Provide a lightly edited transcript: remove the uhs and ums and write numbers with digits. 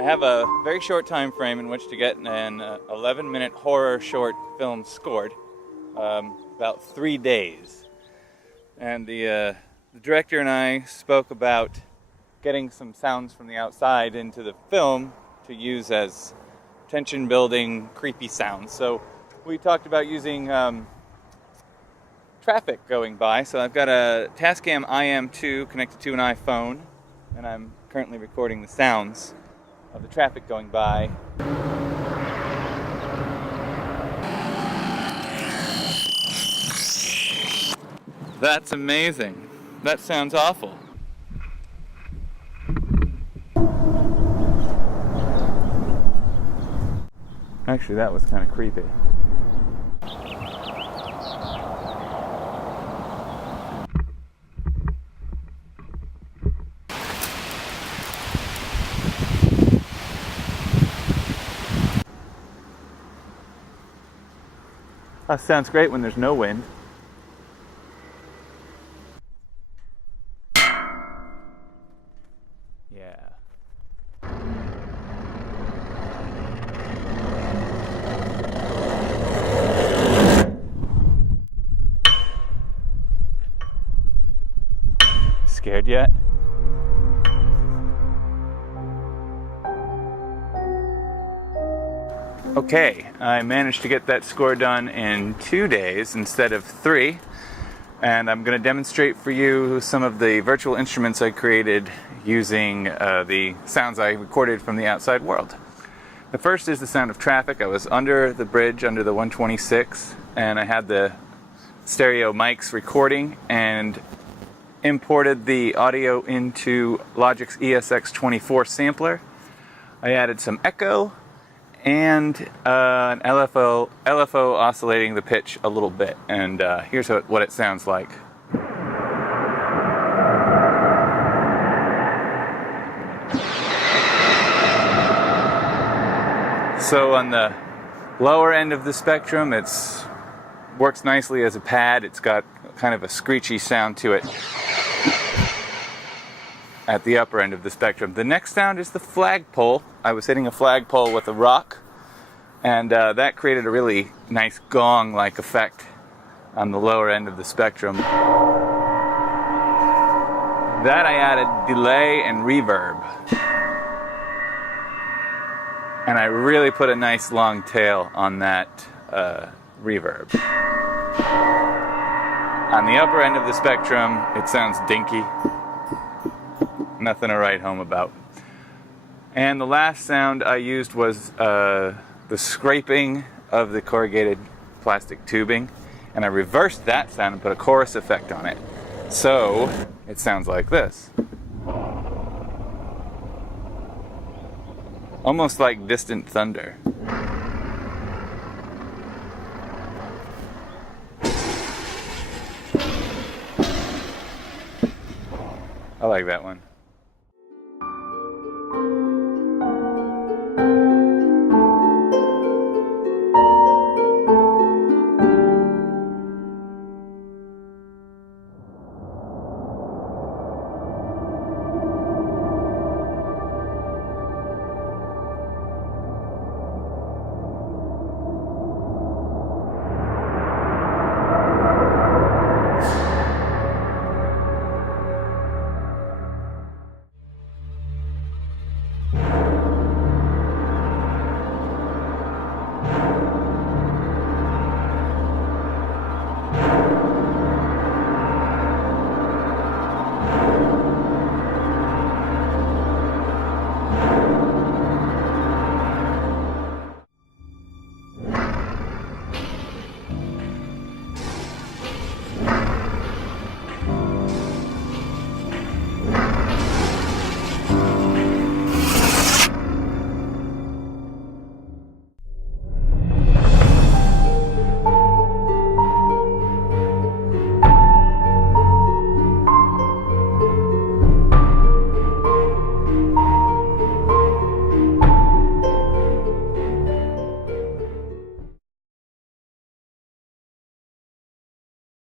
I have a very short time frame in which to get an 11-minute horror short film scored, about 3 days. And the director and I spoke about getting some sounds from the outside into the film to use as tension-building, creepy sounds. So we talked about using traffic going by. So I've got a Tascam IM2 connected to an iPhone, and I'm currently recording the sounds of the traffic going by. That's amazing. That sounds awful. Actually, that was kind of creepy. That sounds great when there's no wind. Yeah. Scared yet? Okay, I managed to get that score done in 2 days instead of 3, and I'm going to demonstrate for you some of the virtual instruments I created using the sounds I recorded from the outside world. The first is the sound of traffic. I was under the bridge, under the 126, and I had the stereo mics recording and imported the audio into Logic's ESX24 sampler. I added some echo and an LFO oscillating the pitch a little bit, and here's what it sounds like. So on the lower end of the spectrum, it works nicely as a pad. It's got kind of a screechy sound to it. At the upper end of the spectrum, the next sound is the flagpole. I was hitting a flagpole with a rock, and that created a really nice gong-like effect on the lower end of the spectrum. That I added delay and reverb, and I really put a nice long tail on that reverb. On the upper end of the spectrum, it sounds dinky. Nothing to write home about. And the last sound I used was the scraping of the corrugated plastic tubing, and I reversed that sound and put a chorus effect on it. So it sounds like this. Almost like distant thunder. I like that one.